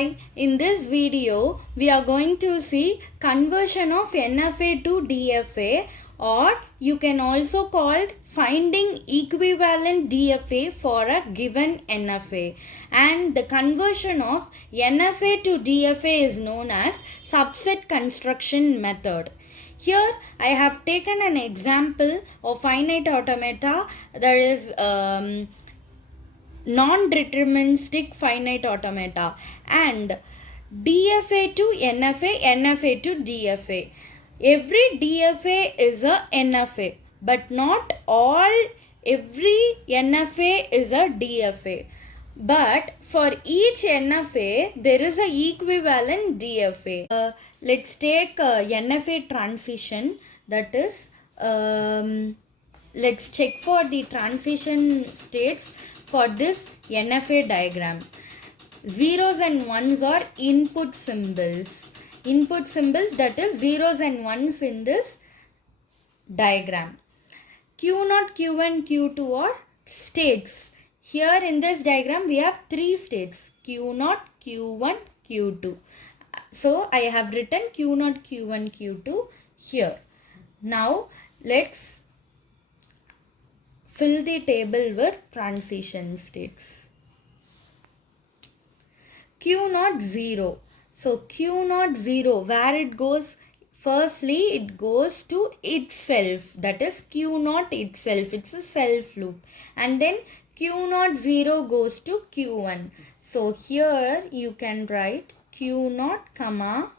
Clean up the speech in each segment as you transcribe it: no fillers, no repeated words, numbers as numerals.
Hi, in this video we are going to see conversion of NFA to DFA, or you can also call it finding equivalent DFA for a given NFA, and the conversion of NFA to DFA is known as subset construction method. Here I have taken an example of finite automata, that is non-deterministic finite automata, and DFA to NFA, NFA to DFA. Every DFA is a NFA, but not every NFA is a DFA. But for each NFA, there is a equivalent DFA. Let's take NFA transition, that is, let's check for the transition states for this NFA diagram. Zeros and ones are input symbols. Input symbols, that is zeros and ones in this diagram. Q0, Q1, Q2 are states. Here in this diagram we have three states: Q0, Q1, Q2. So I have written Q0, Q1, Q2 here. Now let's fill the table with transition states. Q0 0. So Q0 0, where it goes? Firstly, it goes to itself, that is Q0 itself. It's a self loop. And then Q0 0 goes to Q1. So here you can write Q0 comma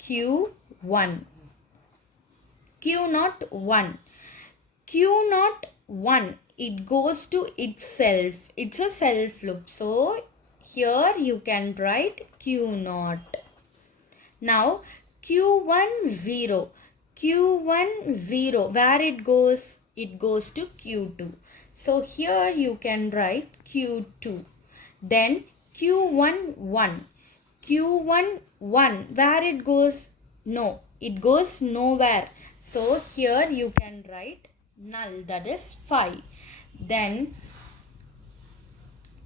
Q1. Q0 1. Q0 1, it goes to itself. It's a self loop. So here you can write Q0. Now Q1 0. Q1 0, where it goes? It goes to Q2. So here you can write Q2. Then Q1 1. Q1 1, where it goes? No, it goes nowhere. So here you can write null, that is 5. Then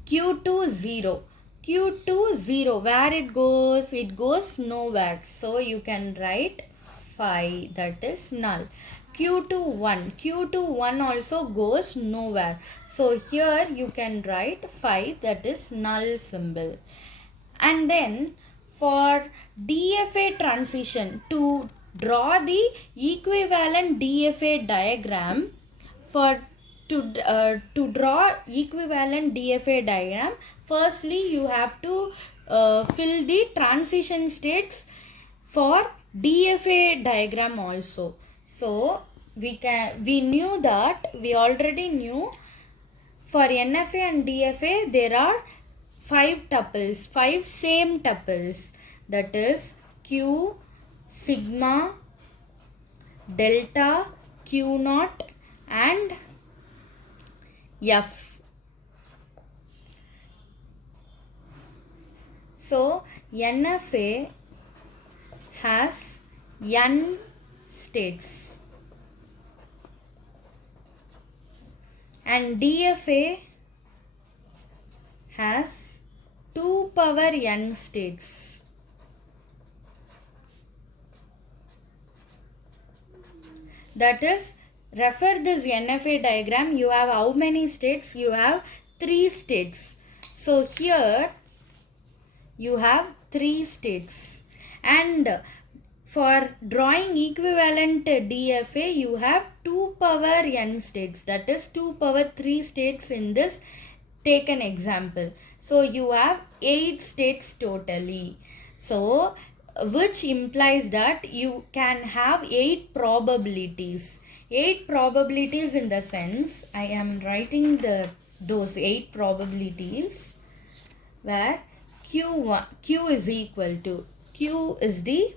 Q2 0. Q2 0, where it goes? It goes nowhere. So you can write 5, that is null. Q2 1. Q2 1 also goes nowhere. So here you can write 5, that is null symbol. And then for DFA transition, to draw the equivalent DFA diagram, to draw equivalent DFA diagram, firstly you have to fill the transition states for DFA diagram also. So we already knew for NFA and DFA there are 5 tuples, 5 same tuples, that is Q, sigma, delta, Q0 and F. So NFA has n states and DFA has 2 power n states. That is, refer this NFA diagram. You have how many states? You have 3 states. So here you have 3 states. And for drawing equivalent DFA, you have 2 power n states. That is 2 power 3 states in this taken example. So you have 8 states totally. So which implies that you can have 8 probabilities. 8 probabilities in the sense, I am writing those 8 probabilities, where Q is equal to, Q is the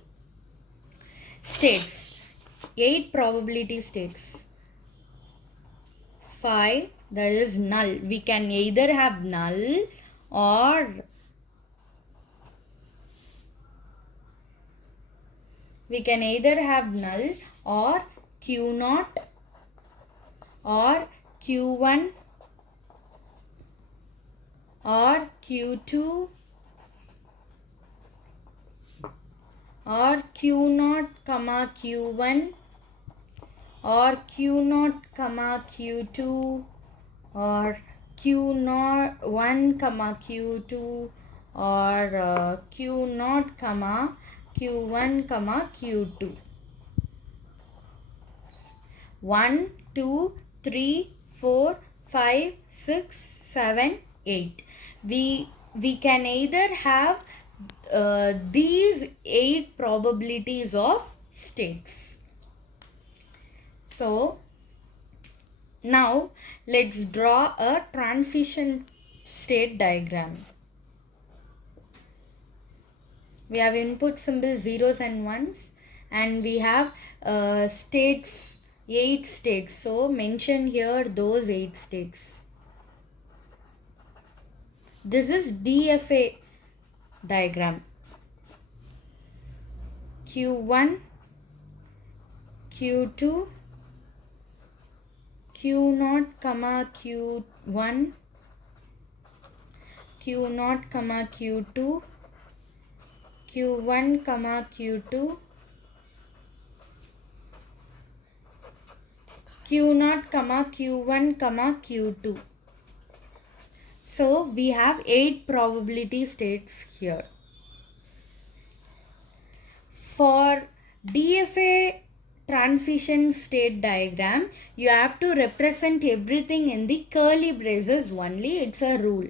states, 8 probability states. 5, that is null. We can either have null or Q0 or Q1 or Q2 or Q0 comma Q1 or Q0 comma Q2 or Q1 comma Q2 or Q0 comma Q1 comma Q2. 1, 2, 3, 4, 5, 6, 7, 8. We can either have these 8 probabilities of states. So now let's draw a transition state diagram. We have input symbols zeros and ones, and we have states, 8 states. So mention here those 8 states. This is DFA diagram. Q1, Q2, Q0 comma Q1, Q0 comma Q2, Q1 comma Q2, Q0 comma Q1 comma Q2. So we have 8 probability states here. For DFA transition state diagram, you have to represent everything in the curly braces only. It's a rule.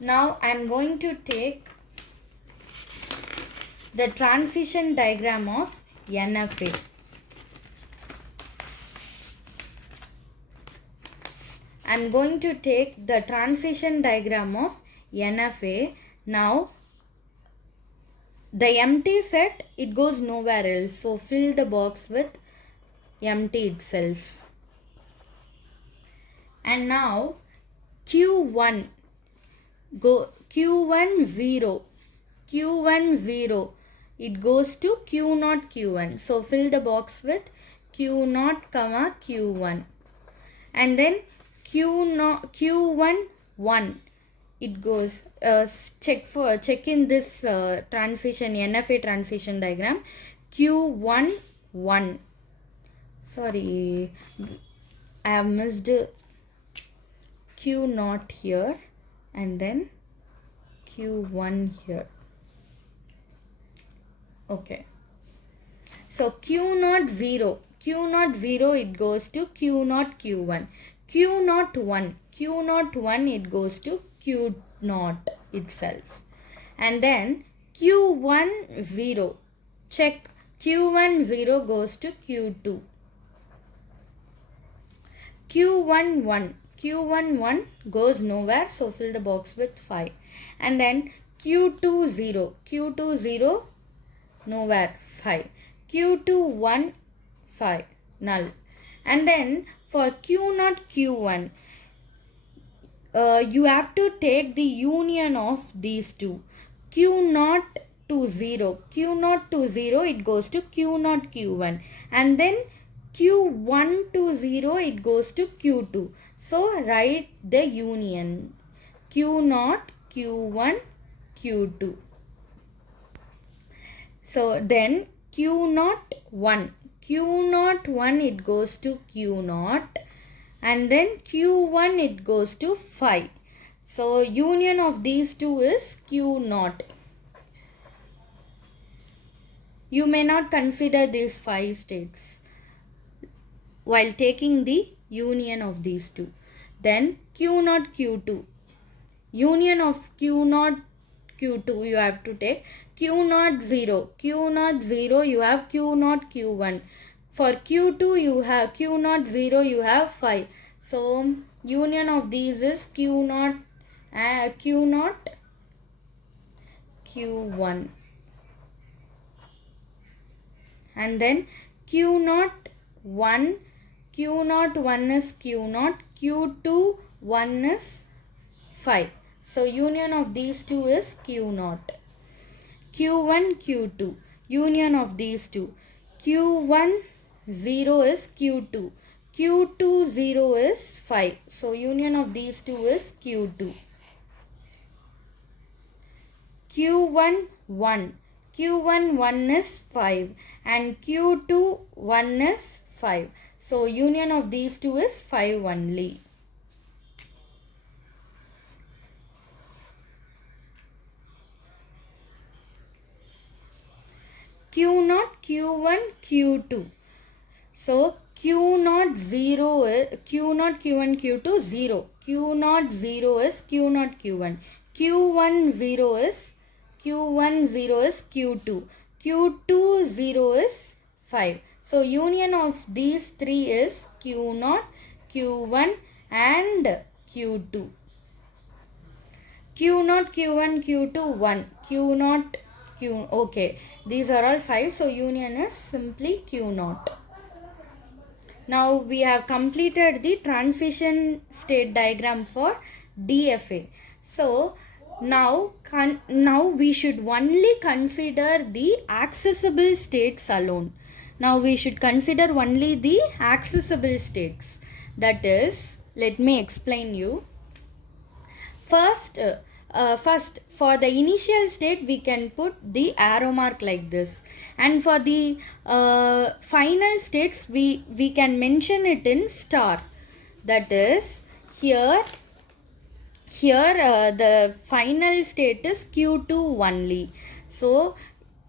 Now I am going to take the transition diagram of NFA. I am going to take the transition diagram of NFA. Now the empty set, it goes nowhere else. So fill the box with empty itself. And now Q1 0, Q1 0, it goes to Q0 Q1. So fill the box with Q0 comma Q1. And then Q1 1, it goes check in this transition NFA transition diagram. Q1 1, sorry, I have missed Q0 here and then Q1 here. Okay, so Q0 0, it goes to Q0 Q1. Q0 1, it goes to Q0 itself. And then Q1 0, check, Q1 0 goes to Q2. Q1 1 goes nowhere, so fill the box with 5. And then Q2 0, nowhere, 5. Q2 1, 5, null. And then for Q0 Q1, you have to take the union of these two. Q0 to 0, it goes to Q0 Q1. And then Q1 to 0, it goes to Q2. So write the union. Q0 Q1 Q2. So then Q0 1, it goes to Q0, and then Q1 it goes to 5. So union of these two is Q0. You may not consider these 5 states while taking the union of these two. Then Q0 Q2, union of Q0 Q2 you have to take. Q0 0, you have Q0 Q1. For Q2 you have Q0 0, you have 5. So union of these is Q0 Q1. And then Q0 1 is Q0, Q2 1 is 5. So union of these two is Q0. Q1 Q2, union of these two. Q1 0 is Q2, Q2 0 is 5. So union of these two is Q2. Q1 1, Q1 1 is 5 and Q2 1 is 5. So union of these two is 5 only. Q0, Q1, Q2. So Q0 0 is Q0, Q1, Q2 0. Q0 0 is Q0, Q1. Q1 0 is Q1 0 is Q2. Q2 0 is 5. So union of these three is Q0, Q1 and Q2. Q0, Q1, Q2 1. Q0, Q. Okay. These are all 5. So union is simply Q0. Now we have completed the transition state diagram for DFA. So now we should only consider the accessible states alone. Now we should consider only the accessible states. That is, let me explain you. First, for the initial state we can put the arrow mark like this, and for the final states we can mention it in star. That is, here the final state is Q2 only. So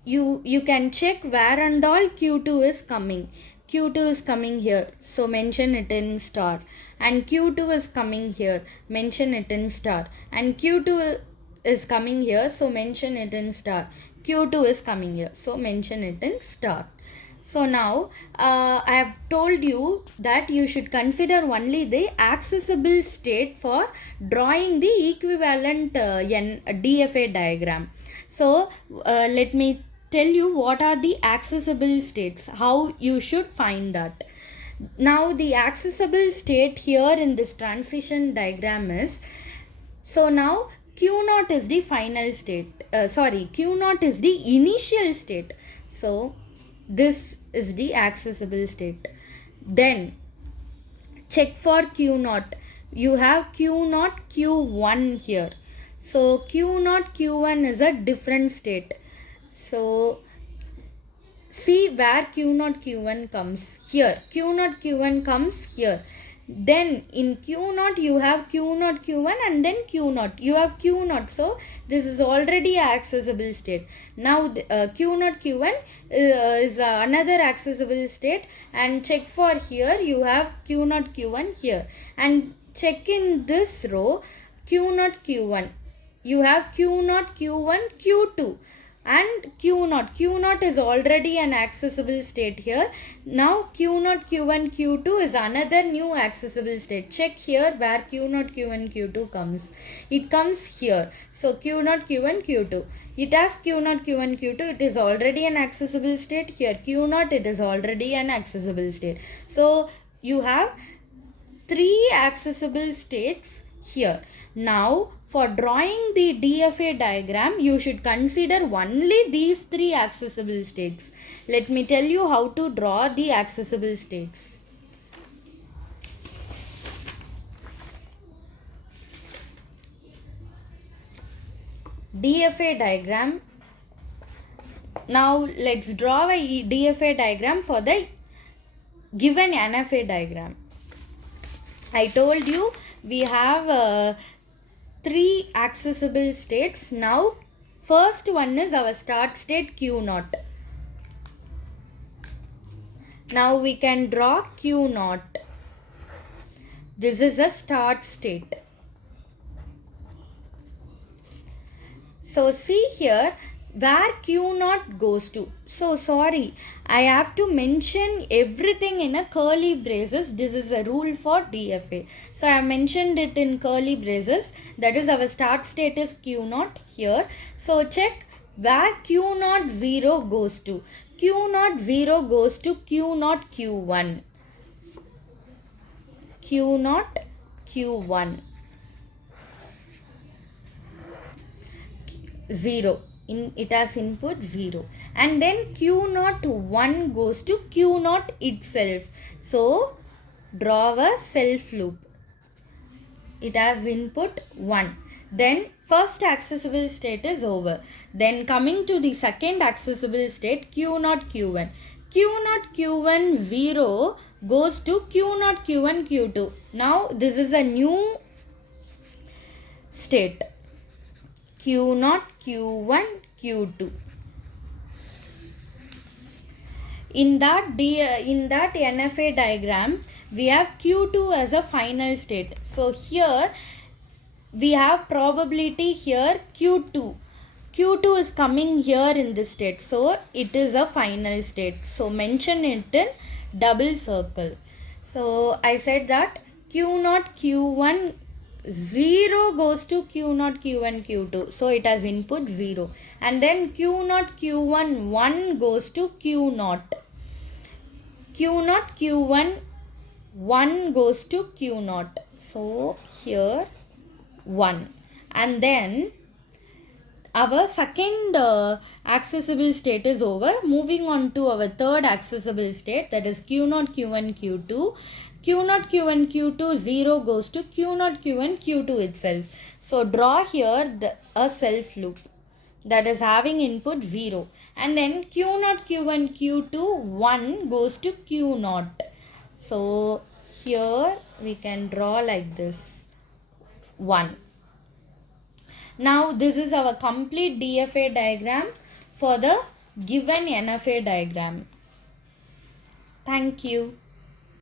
you can check where and all Q2 is coming. Q2 is coming here, so mention it in star, and Q2 is coming here, mention it in star, and Q2 is coming here, so mention it in star. Q2 is coming here, so mention it in star. So now I have told you that you should consider only the accessible state for drawing the equivalent DFA diagram. So let me tell you what are the accessible states, how you should find that. Now the accessible state here in this transition diagram is, so now Q0 is the final state, Q0 is the initial state. So this is the accessible state. Then check for Q0. You have Q0, Q1 here. So Q0, Q1 is a different state. So see where Q0, Q1 comes here. Q0, Q1 comes here. Then in Q0 you have Q0, Q1 and then Q0. You have Q0. So this is already accessible state. Now Q0, Q1 is another accessible state, and check for here you have Q0, Q1 here, and check in this row Q0, Q1. You have Q0, Q1, Q2. And Q0 is already an accessible state here. Now Q0, Q1, Q2 is another new accessible state. Check here where Q0, Q1, Q2 comes. It comes here. So Q0, Q1, Q2. It has Q0, Q1, Q2. It is already an accessible state. Here Q0, it is already an accessible state. So you have 3 accessible states here. Now for drawing the DFA diagram, you should consider only these 3 accessible states. Let me tell you how to draw the accessible states. DFA diagram. Now let's draw a DFA diagram for the given NFA diagram. I told you we have 3 accessible states. Now first one is our start state Q0. Now we can draw Q0. This is a start state. So see here where Q0 goes to. So sorry, I have to mention everything in a curly braces. This is a rule for DFA. So I have mentioned it in curly braces. That is our start state is Q0 here. So check where Q0 0 goes to. Q0 0 goes to Q0 Q1. Q0 Q1. 0. It has input 0, and then Q0 1 goes to Q0 itself. So draw a self loop. It has input 1. Then first accessible state is over. Then coming to the second accessible state, Q0 Q1. Q0 Q1 0 goes to Q0 Q1 Q2. Now this is a new state, Q0 Q1 Q2. In that NFA diagram, we have Q2 as a final state. So here we have probability here Q2. Q2 is coming here in this state. So it is a final state. So mention it in double circle. So I said that Q0 Q1 0 goes to Q0 Q1 Q2. So it has input 0. And then Q0 Q1 1 goes to Q0. Q0 Q1 1 goes to Q0. So here 1. And then our second accessible state is over. Moving on to our third accessible state, that is Q0 Q1 Q2. Q0 Q1 Q2 0 goes to Q0 Q1 Q2 itself. So draw here a self loop that is having input 0, and then Q0 Q1 Q2 1 goes to Q0. So here we can draw like this 1. Now this is our complete DFA diagram for the given NFA diagram. Thank you.